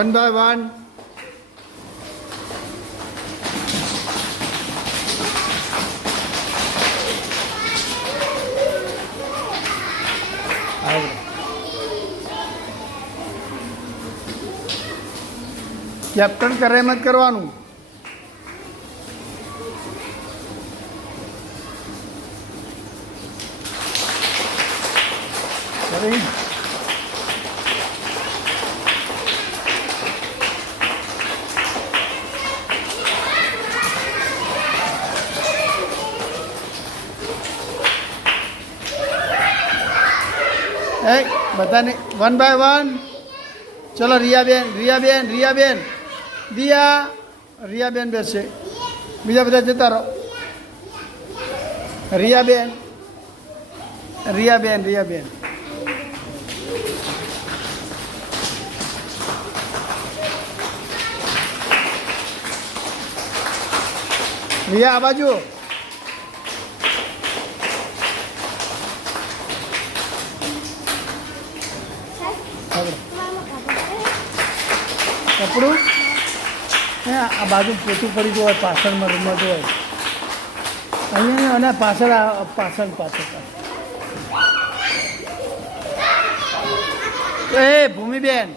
One by one. Captain કરે એમ જ કરવાનું. બધાને વન બાય વન. ચલો રિયાબેન, રિયાબેન, રિયાબેન, દિયા, રિયાબેન બેસે. બીજા બધા જતા રહો. રિયાબેન, રિયાબેન, રિયાબેન. રિયા આ બાજુ. કપડું હે આ બાજુ પોતું પડી ગયું હોય, પાછળમાં રમત હોય અહીંયા અને પાછળ પાછળ પાછળ. એ ભૂમિબેન